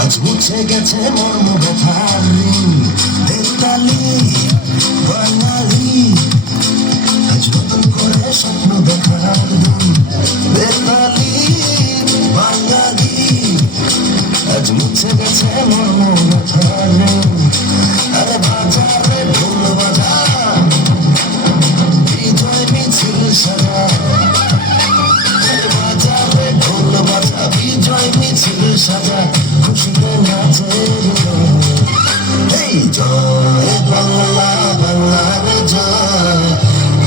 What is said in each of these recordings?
আজ মুছে গেছে মর্ম ব্যথার ঋণ। বেতালি বাঙালি আজ নতুন করে স্বপ্ন দেখার দিন। বেতালি বাঙালি আজ মুছে গেছে মর্ম ব্যথার ঋণ। আরে বাজারে ঢোল বাজা, বিজয় মিছিল সাজা। আরে বাজারে ঢোল বাজা, বিজয় মিছিল সাজা, খুশিতে নাচে এই জয় বাংলা, বাংলার জয়,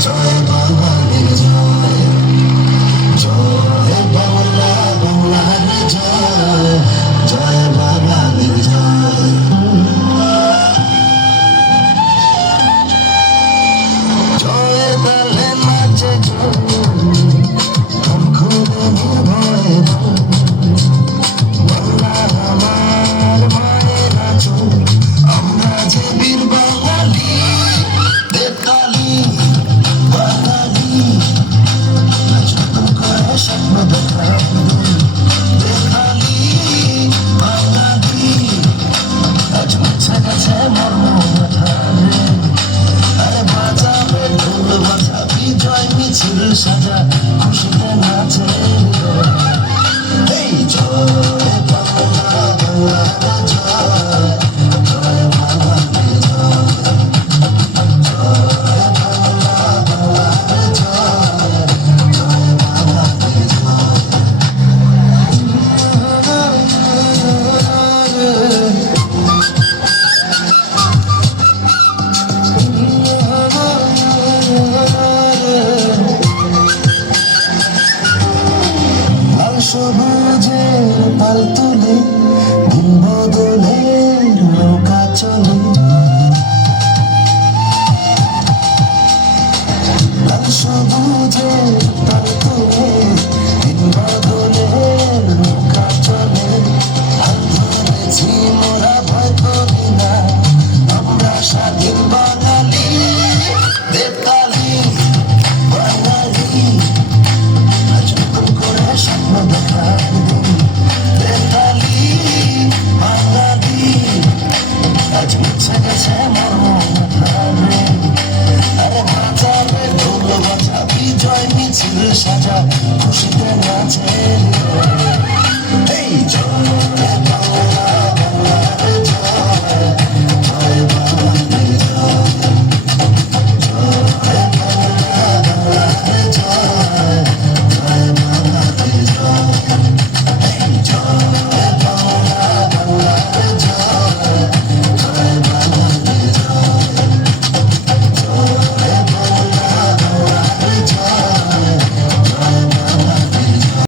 জয় বাঙালির জয়, জয় বাংলা, বাংলার জয়, জয় বাঙালির জয়। জয়ের তালে নাচে মন খুলে নির্ভয়ে বাংলা আমার মায়ের আঁচল। আমরা যে বীর বাঙালি, বেতালি বাঙালি আজ নতুন করে স্বপ্ন দেখার দিন। বেতালি বাঙালি আজ মুছে গেছে মর্ম ব্যথার ঋণ। আরে বাজাবে ঢোল বাজা, বিজয় মিছিল সাজা, খুশিতে নাচে এই জয় বাংলা, বাংলার জয়, জয় বাঙালির জয়, জয় বাংলা, বাংলার জয়, জয় বাঙালির জয়। লাল সবুজের পাল তুলে দিন বদলের নৌকা চলে। লাল সবুজের পাল তুলে দিন বদলের নৌকা চলে। হাল ধরেছি মোরা, ভয় করি না, আমরা স্বাধীন বাঙালি। বেতালি বাঙালি আজ নতুন করে স্বপ্ন দেখার দিন। বেতালি বাঙালি আজ মুছে গেছে মর্ম ব্যথার ঋণ। আরে বাজারে ঢোল বাজা, বিজয় মিছিল সাজা, খুশিতে নাচে